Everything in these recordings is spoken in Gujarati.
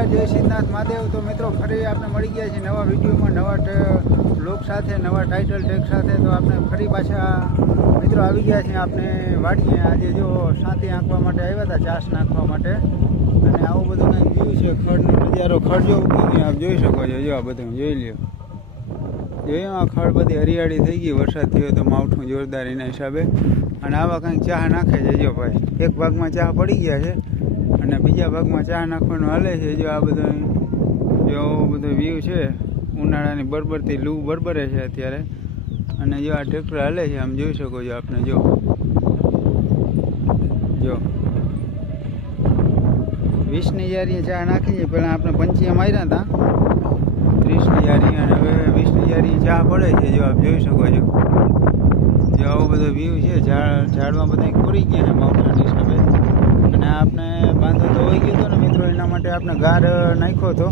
નમસ્કાર, જય શ્રીનાથ મહાદેવ। તો મિત્રો ફરી આપણે મળી ગયા છીએ નવા વિડીયોમાં, નવા લોક સાથે, નવા ટાઇટલ ટેગ સાથે। તો આપણે ફરી પાછા મિત્રો આવી ગયા છીએ આપણે વાડીએ। આજે જો સાંતી આંકવા માટે આવ્યા હતા, ચાસ નાખવા માટે। અને આવું બધું કંઈક વ્યૂ છે, ખડનો નજારો। ખડ જો ઉગી આપ જોઈ શકો છો, જો આ બધું જોઈ લ્યો। જોયું આ ખડ બધી હરિયાળી થઈ ગઈ, વરસાદ થયો તો માવઠું જોરદાર એના હિસાબે। અને આવા કંઈક ચા નાખે છે જો ભાઈ, એક ભાગમાં ચા પડી ગયા છે અને બીજા ભાગમાં ચા નાખવાનું હાલે છે। જો આ બધો જો બધો વ્યૂ છે, ઉનાળાની બરબરથી લૂ બરબરે છે અત્યારે। અને જો આ ટ્રેક્ટર હાલે છે, આમ જોઈ શકો છો આપણે। જો 20ની જારીએ ચા નાખી છે, પહેલાં આપણે પંચીયા માર્યા હતા 30ની જારી, અને હવે 20ની જારી ચા પડે છે। જો આપ જોઈ શકો છો, જો આવો બધો વ્યૂ છે। ઝાડમાં બધા ખોરી ગયા છે માવઠાના હિસાબે। અને આપણે બાંધો તો હોઈ ગયો હતો ને મિત્રો, એના માટે આપણે ગાર નાખ્યો હતો।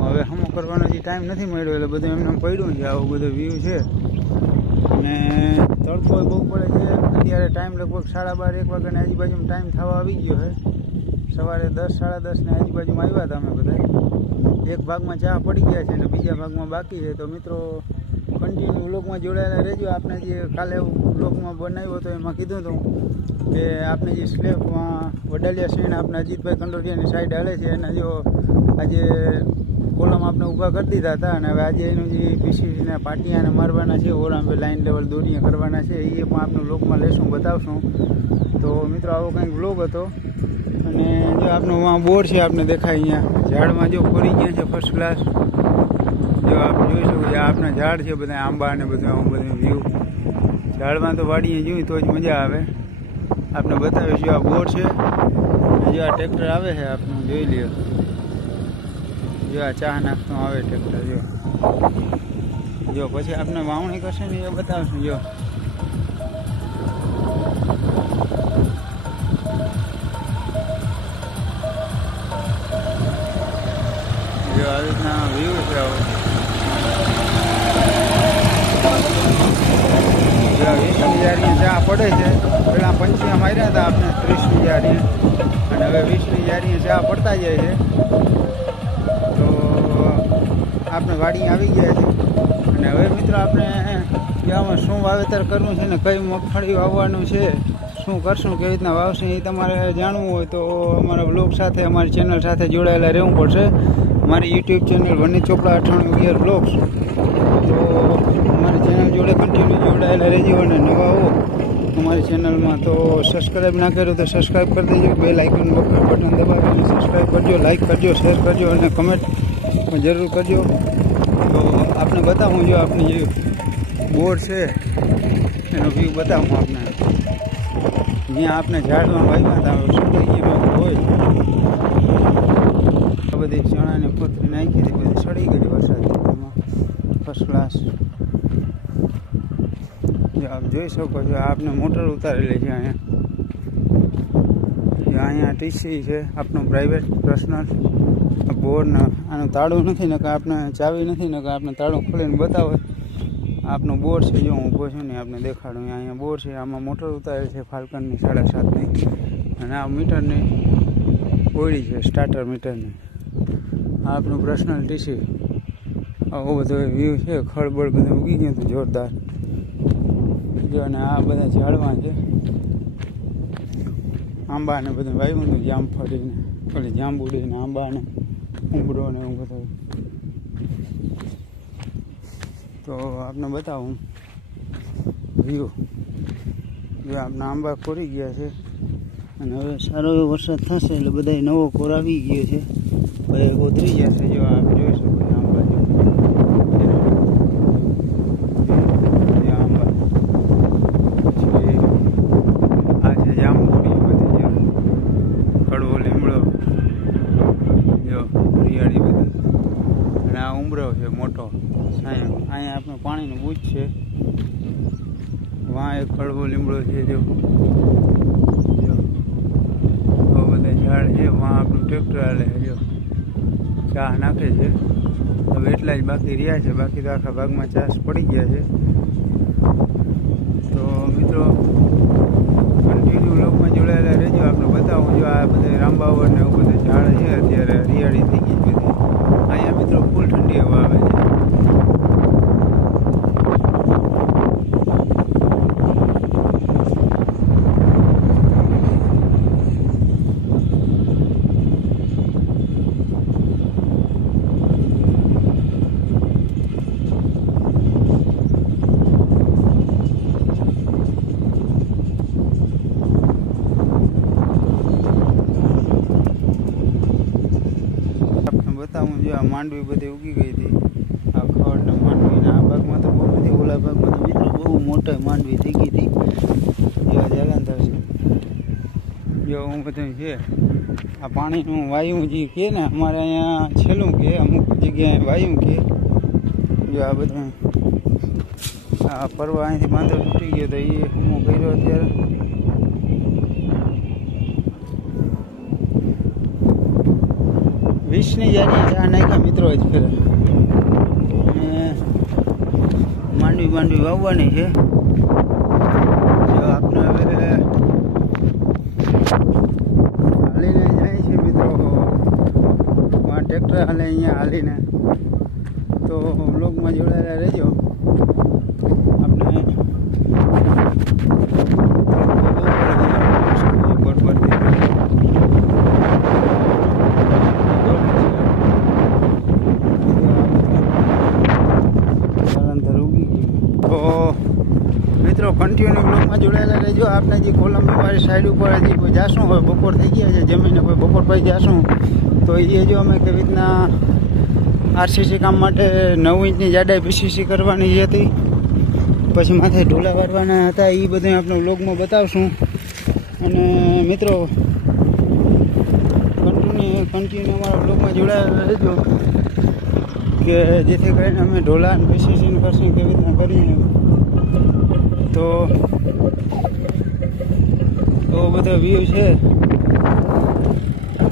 હવે હમો કરવાનો જે ટાઈમ નથી મળ્યો એટલે બધું એમને પડ્યું છે। આવું બધું વ્યૂ છે। અને તડકો બહુ પડે છે અત્યારે, ટાઈમ લગભગ 12:30 1 વાગ્યાની આજુબાજુમાં ટાઈમ થવા આવી ગયો છે। સવારે 10 સાડા 10ની આજુબાજુમાં આવ્યા હતા અમે બધા। એક ભાગમાં ચા પડી ગયા છે અને બીજા ભાગમાં બાકી છે। તો મિત્રો કન્ટિન્યુ વ્લોગમાં જોડાયેલા રહેજો। આપણે જે કાલે વ્લોગમાં બનાવ્યો હતો એમાં કીધું હતું કે આપણે જે સ્લેબમાં વડાલિયા સીણ આપણે અજીતભાઈ કંડોરિયાની સાઈડ હાલે છે, એના જો આજે કોલમ આપણે ઊભા કરી દીધા હતા। અને હવે આજે એનું જે પીસીસીના પાટિયાને મારવાના છે, ઓરાંબે લાઇન લેવલ દોરીએ કરવાના છે, એ પણ આપણે વ્લોગમાં લેશું, બતાવશું। તો મિત્રો આવો કંઈક વ્લોગ હતો। અને જો આપણો વાં બોર છે, આપણે દેખાય અહીંયા ઝાડમાં જો ફરી ગયા છે ફર્સ્ટ ક્લાસ। જો આપણે જોઈ શકો છો, આપણા ઝાડ છે બધા આંબા અને બધું આવું બધું વ્યૂ। ઝાડમાં તો વાડીએ જોઈ તો જ મજા આવે। આપણે બતાવીશું આ બોર છે, જો આ ટ્રેક્ટર આવે છે આપણું જોઈ લ્યો। જો આ ચા નાખતું આવે ટ્રેક્ટર, જો પછી આપણે વાવણી કરશે ને એ બતાવશું। જો આવી રીતના વ્યૂ છે। હવે 20ની જારી ચા પડે છે, પેલા પંચીયા માર્યા હતા આપણે 30ની જારી, અને હવે 20ની જારી ચા પડતા જાય છે। તો આપણે વાડી આવી ગયા છે। અને હવે મિત્રો આપણે આમાં શું વાવેતર કરવું છે ને કઈ મગફળી વાવવાનું છે, શું કરશું, કેવી રીતના વાવશું, એ તમારે જાણવું હોય તો અમારા બ્લોગ સાથે, અમારી ચેનલ સાથે જોડાયેલા રહેવું પડશે। અમારી યુટ્યુબ ચેનલ વનિત ચોપડા 9811 બ્લોગ્સ। તો અમારી ચેનલ જોડે કન્ટિન્યુ જોડાયેલા રહેજો। અને નવા હો અમારી ચેનલમાં તો સબસ્ક્રાઈબ ના કર્યો તો સબસ્ક્રાઈબ કરી દેજો, બેલ આઇકન બટન દબાવીને સબસ્ક્રાઈબ કરજો, લાઇક કરજો, શેર કરજો અને કમેન્ટ જરૂર કરજો। તો આપણે બતાવું, જો આપણી જે બોર્ડ છે એનો વ્યૂ બતાવું આપણે। જ્યાં આપણે ઝાડમાં વાવ્યા હતા સુકાઈ ગયેલું હોય, આ બધી ચણાની પોતરી નાખી હતી, બધી સડી ગઈ વરસાદમાં ફર્સ્ટ ક્લાસ। જો આપ જોઈ શકો છો, આપને મોટર ઉતારેલી છે અહીંયા। અહીંયા ટીસી છે આપણું પ્રાઇવેટ પર્સનલ બોર્ડના। આનું તાળું નથી ને કે આપણે ચાવી નથી ને કે આપણે તાળું ખોલીને બતાવે। આપનું બોર છે, જો હું ઊભો છું ને આપણે દેખાડું, અહીંયા બોર છે, આમાં મોટર ઉતારેલ છે ફાલ્કનની 7.5ની। અને આ મીટરની ઓળી છે, સ્ટાર્ટર મીટરની। આ આપણું પર્સનલ ટીસી। આવો બધો વ્યૂ છે, ખળબળ બધું ઉગી ગયું હતું જોરદાર। જો અને આ બધા ઝાડમાં છે આંબા ને બધું વાવ્યું હતું, જામફળીને ઓલી જાંબુડી ને આંબા ને ઉંબરો ને એવું બધું। તો આપને બતાવું વ્યૂ, જો આપણા આંબા કોરી ગયા છે અને હવે સારો એવો વરસાદ થશે એટલે બધા નવો કોર આવી ગયો છે, હવે કોતરી જશે। જો આપ જોઈ શકો છો આંબા, જો આંબા પછી આ છે જાંબુડી બધી, જો કડવો લીમડો, જો હરિયાળી બધી। અને આ ઉંબરો છે મોટો સાયમ, અહીંયા આપણે પાણીનું બૂચ છે, વાં એક કડવો લીમડો છે। જો બધા ઝાડ છે, વાં આપણું ટ્રેક્ટર હાલે છે, જો ચા નાખે છે। હવે એટલા જ બાકી રહ્યા છે, બાકી તો આખા ભાગમાં ચાસ પડી ગયા છે। તો મિત્રો કન્ટિન્યુ લોકમાં જોડાયેલા રહેજો, આપણે બતાવું। જો આ બધા રામબાવર ને એવું બધું ઝાડ છે અત્યારે હરિયાળી થઈ ગઈ બધી. અહીંયા મિત્રો ફૂલ ઠંડી હવા આવે છે. બતાવું જો આ માંડવી બધી ઉગી ગઈ હતી. આ ખડ ને માંડવી ને આ ભાગમાં તો બહુ બધી, ઓલા ભાગમાં તો મિત્રો બહુ મોટા માંડવી થઈ ગઈ હતી. જો જલંધર છે, જો હું બધું છે. આ પાણીનું વાયુ જે કહે ને અમારે અહીંયા છેલ્લું કે અમુક જગ્યાએ વાયુ કે. જો આ બધું આ પરવા અહીંથી બાંધો તૂટી ગયો તો એ હું કર્યો અત્યારે. વીસની જારી ચા નાખ્યા મિત્રો જ ફેર. માંડવી વાવવાની છે. જો આપણે હવે હાલીને જાય છે મિત્રો. ટ્રેક્ટર હાલે અહીંયા હાલીને. તો બ્લોગમાં જોડાયેલા રહેજો. આપણે મિત્રો કન્ટિન્યુ બ્લોગમાં જોડાયેલા રહેજો. આપણે જે કોલંબોવાળી સાઈડ ઉપર હજી કોઈ જાશું હોય, બપોર થઈ ગયા છે જમીને કોઈ બપોર પછી જાશું તો એ જો અમે કેવી રીતના આરસીસી કામ માટે 9 ઇંચની જાડાઈ પીસીસી કરવાની હતી, પછી માથે ઢોલા વારવાના હતા, એ બધું આપણે બ્લોગમાં બતાવશું. અને મિત્રો કન્ટિન્યુ અમારા બ્લોગમાં જોડાયેલા રહેજો કે જેથી કરીને અમે ઢોલા અને પીસીસી કરશું કેવી રીતના કરીએ. તો બધો વ્યૂ છે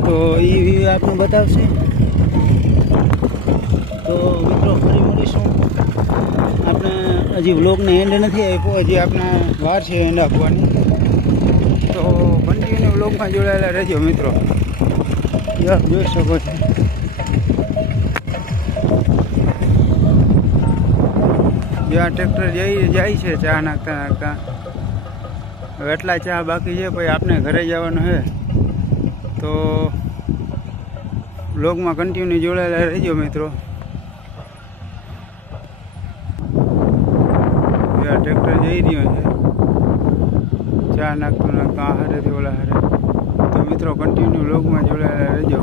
તો એ વ્યૂ આપણે બતાવશે. તો મિત્રો ફરી મળીશું. આપણે હજી વ્લોગને એન્ડ નથી આપ્યો, હજી આપણે વાર છે એન્ડ આપવાની. તો કન્ટિન્યુ વ્લોગમાં જોડાયેલા રહેજો મિત્રો. જોઈ શકો છો જ્યાં ટ્રેક્ટર જાય છે ચા નાખતા નાખતા. હવે એટલા ચા બાકી છે, પછી આપણે ઘરે જવાનું છે. તો બ્લોગમાં કન્ટિન્યુ જોડાયેલા રહેજો મિત્રો. જ્યાં ટ્રેક્ટર જઈ રહ્યો છે ચા નાખતું નાખતા આ હારેથી ઓલા હારે. તો મિત્રો કન્ટિન્યુ બ્લોગમાં જોડાયેલા રહેજો.